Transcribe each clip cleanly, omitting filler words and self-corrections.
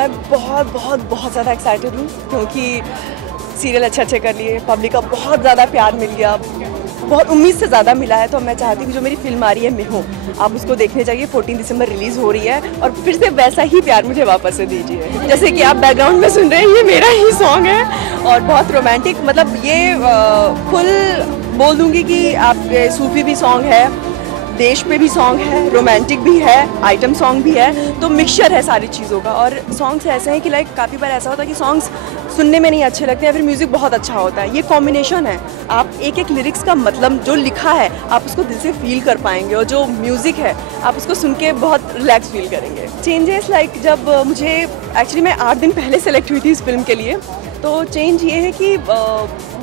मैं बहुत बहुत बहुत ज़्यादा एक्साइटेड हूँ क्योंकि सीरियल अच्छे कर लिए, पब्लिक का बहुत ज़्यादा प्यार मिल गया, बहुत उम्मीद से ज़्यादा मिला है। तो मैं चाहती हूँ जो मेरी फिल्म आ रही है मैं हूँ, आप उसको देखने जाइए। 14 दिसंबर रिलीज़ हो रही है और फिर से वैसा ही प्यार मुझे वापस से दीजिए। जैसे कि आप बैकग्राउंड में सुन रहे हैं, ये मेरा ही सॉन्ग है और बहुत रोमांटिक, मतलब ये फुल बोल दूँगी कि आप सूफी भी सॉन्ग है, देश पे भी सॉन्ग है, रोमांटिक भी है, आइटम सॉन्ग भी है, तो मिक्सचर है सारी चीज़ों का। और सॉन्ग्स ऐसे हैं कि लाइक काफ़ी बार ऐसा होता है कि सॉन्ग्स सुनने में नहीं अच्छे लगते हैं, फिर म्यूज़िक बहुत अच्छा होता है। ये कॉम्बिनेशन है, आप एक एक लिरिक्स का मतलब जो लिखा है आप उसको दिल से फील कर पाएंगे और जो म्यूज़िक है आप उसको सुन के बहुत रिलैक्स फील करेंगे। चेंजेस लाइक जब मुझे एक्चुअली मैं 8 दिन पहले सेलेक्ट हुई थी इस फिल्म के लिए, तो चेंज ये है कि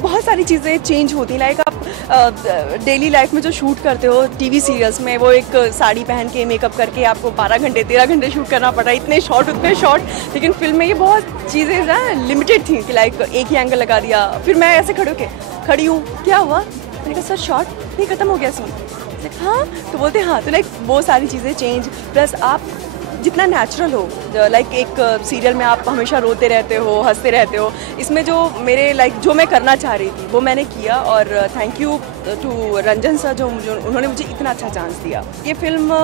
बहुत सारी चीज़ें चेंज होती हैं। लाइक आप डेली लाइफ में जो शूट करते हो टीवी सीरियल्स में, वो एक साड़ी पहन के मेकअप करके आपको 12 घंटे 13 घंटे शूट करना पड़ा, इतने शॉर्ट उतने शॉर्ट। लेकिन फिल्म में ये बहुत चीज़ें ना लिमिटेड थी कि लाइक एक ही एंगल लगा दिया, फिर मैं ऐसे खड़ी हूँ, क्या हुआ, मैंने कहा सर शॉर्ट नहीं, ख़त्म हो गया सीन। हाँ, तो बोलते हाँ, तो लाइक वो सारी चीज़ें चेंज। प्लस आप जितना नेचुरल हो, लाइक एक सीरियल में आप हमेशा रोते रहते हो, हंसते रहते हो, इसमें जो मेरे लाइक जो मैं करना चाह रही थी वो मैंने किया। और thank you to Ranjan sir जो उन्होंने मुझे इतना अच्छा चांस दिया। ये फिल्म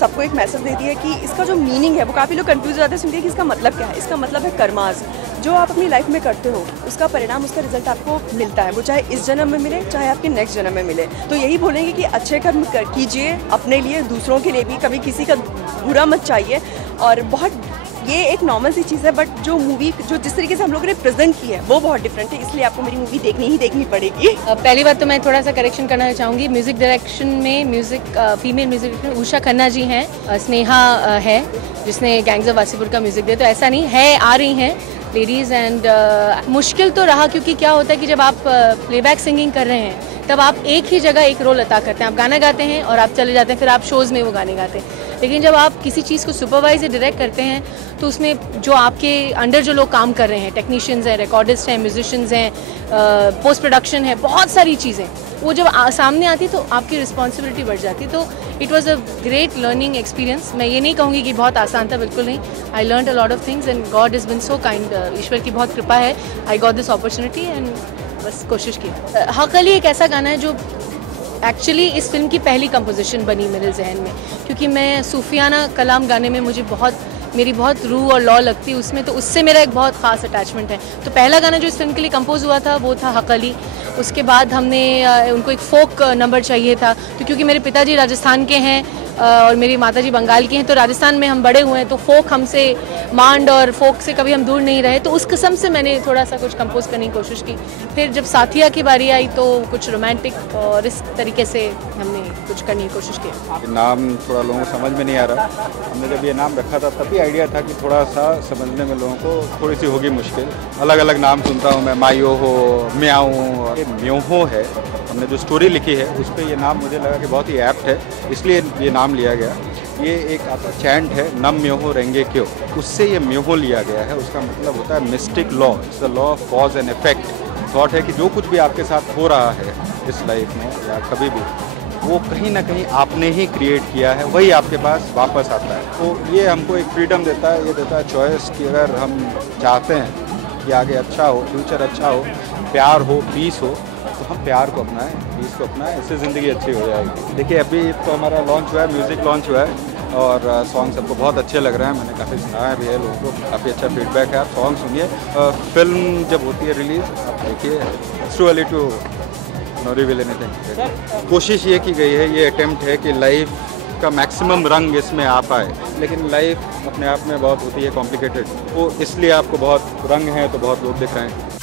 सबको एक मैसेज देती है कि इसका जो मीनिंग है, वो काफ़ी लोग कंफ्यूज हो जाते हैं सुनते हैं कि इसका मतलब क्या है। इसका मतलब है कर्मास, जो आप अपनी लाइफ में करते हो उसका परिणाम, उसका रिजल्ट आपको मिलता है, वो चाहे इस जन्म में मिले चाहे आपके नेक्स्ट जन्म में मिले। तो यही बोलेंगे कि अच्छे कर्म कीजिए अपने लिए, दूसरों के लिए भी, कभी किसी का बुरा मत चाहिए। और बहुत ये एक नॉर्मल सी चीज़ है, बट जो मूवी जो जिस तरीके से हम लोगों ने प्रेजेंट की है वो बहुत डिफरेंट है, इसलिए आपको मेरी मूवी देखनी पड़ेगी। पहली बात तो मैं थोड़ा सा करेक्शन करना चाहूँगी। म्यूज़िक डायरेक्शन में female music director Usha Khanna ji हैं, स्नेहा है जिसने गैंग्स ऑफ वासीपुर का म्यूज़िक दिया। तो ऐसा नहीं है, आ रही हैं लेडीज़। एंड मुश्किल तो रहा, क्योंकि क्या होता है कि जब आप प्लेबैक सिंगिंग कर रहे हैं तब आप एक ही जगह एक रोल अदा करते हैं। आप गाना गाते हैं और आप चले जाते हैं, फिर आप शोज़ में वो गाने गाते हैं। लेकिन जब आप किसी चीज़ को सुपरवाइज या डायरेक्ट करते हैं तो उसमें जो आपके अंडर जो लोग काम कर रहे हैं, टेक्नीशियंस हैं, रिकॉर्डिस्ट हैं, म्यूजिशियंस हैं, पोस्ट प्रोडक्शन है, बहुत सारी चीज़ें, वो जब सामने आती तो आपकी रिस्पॉन्सिबिलिटी बढ़ जाती। तो it was a great learning experience. मैं ये नहीं कहूँगी कि बहुत आसान था, बिल्कुल नहीं। I learn a lot of things and God is been so kind. ईश्वर की बहुत कृपा है, I got this opportunity and बस कोशिश की। हक अली एक ऐसा गाना है जो एक्चुअली इस फिल्म की पहली कंपोजिशन बनी मेरे जहन में, क्योंकि मैं सूफियाना कलाम गाने में मुझे मेरी बहुत रूह और लौ लगती है उसमें, तो उससे मेरा एक बहुत ख़ास अटैचमेंट है। तो पहला गाना जो इस फिल्म के लिए कंपोज हुआ था वो था हक अली। उसके बाद हमने उनको एक फोक नंबर चाहिए था, तो क्योंकि मेरे पिताजी राजस्थान के हैं और मेरी माताजी बंगाल की हैं, तो राजस्थान में हम बड़े हुए हैं, तो फोक हमसे मांड और फोक से कभी हम दूर नहीं रहे। तो उस किस्म से मैंने थोड़ा सा कुछ कंपोज करने की कोशिश की। फिर जब साथिया की बारी आई तो कुछ रोमांटिक और इस तरीके से हमने कुछ करने की कोशिश की। नाम थोड़ा लोगों को समझ में नहीं आ रहा। हमने जब ये नाम रखा था तभी आइडिया था कि थोड़ा सा समझने में लोगों को थोड़ी सी होगी मुश्किल। अलग अलग नाम सुनता हूँ मैं, मायो हो, म्याऊ, म्योहो है। हमने जो स्टोरी लिखी है उस पर ये नाम मुझे लगा कि बहुत ही एप्ट है, इसलिए ये नाम लिया गया। ये एक आपका चैंट है, नम म्योहो रेंगे क्यों, उससे ये म्योहो लिया गया है। उसका मतलब होता है mistake law, it's the law of cause and effect. Thought है कि जो कुछ भी आपके साथ हो रहा है इस लाइफ में या कभी भी, वो कहीं ना कहीं आपने ही क्रिएट किया है, वही आपके पास वापस आता है। तो ये हमको एक फ्रीडम देता है, ये देता है चॉइस कि अगर हम चाहते हैं कि आगे अच्छा हो, फ्यूचर अच्छा हो, प्यार हो, पीस हो, तो हम प्यार को अपनाएं, पीस को अपनाएं, इससे ज़िंदगी अच्छी हो जाएगी। देखिए अभी तो हमारा लॉन्च हुआ है, म्यूज़िक लॉन्च हुआ है और सॉन्ग सबको बहुत अच्छे लग रहे हैं। मैंने काफ़ी सुनाया भी है, लोगों को काफ़ी अच्छा फीडबैक है। आप सॉन्ग सुनिए। फिल्म जब होती है रिलीज़, आप देखिए, it's too early to know reveal anything. कोशिश ये की गई है, ये अटेम्प्ट है कि लाइफ का मैक्सिमम रंग इसमें आ पाए, लेकिन लाइफ अपने आप में बहुत होती है कॉम्प्लिकेटेड, तो इसलिए आपको बहुत रंग हैं तो बहुत लोग दिख रहे हैं।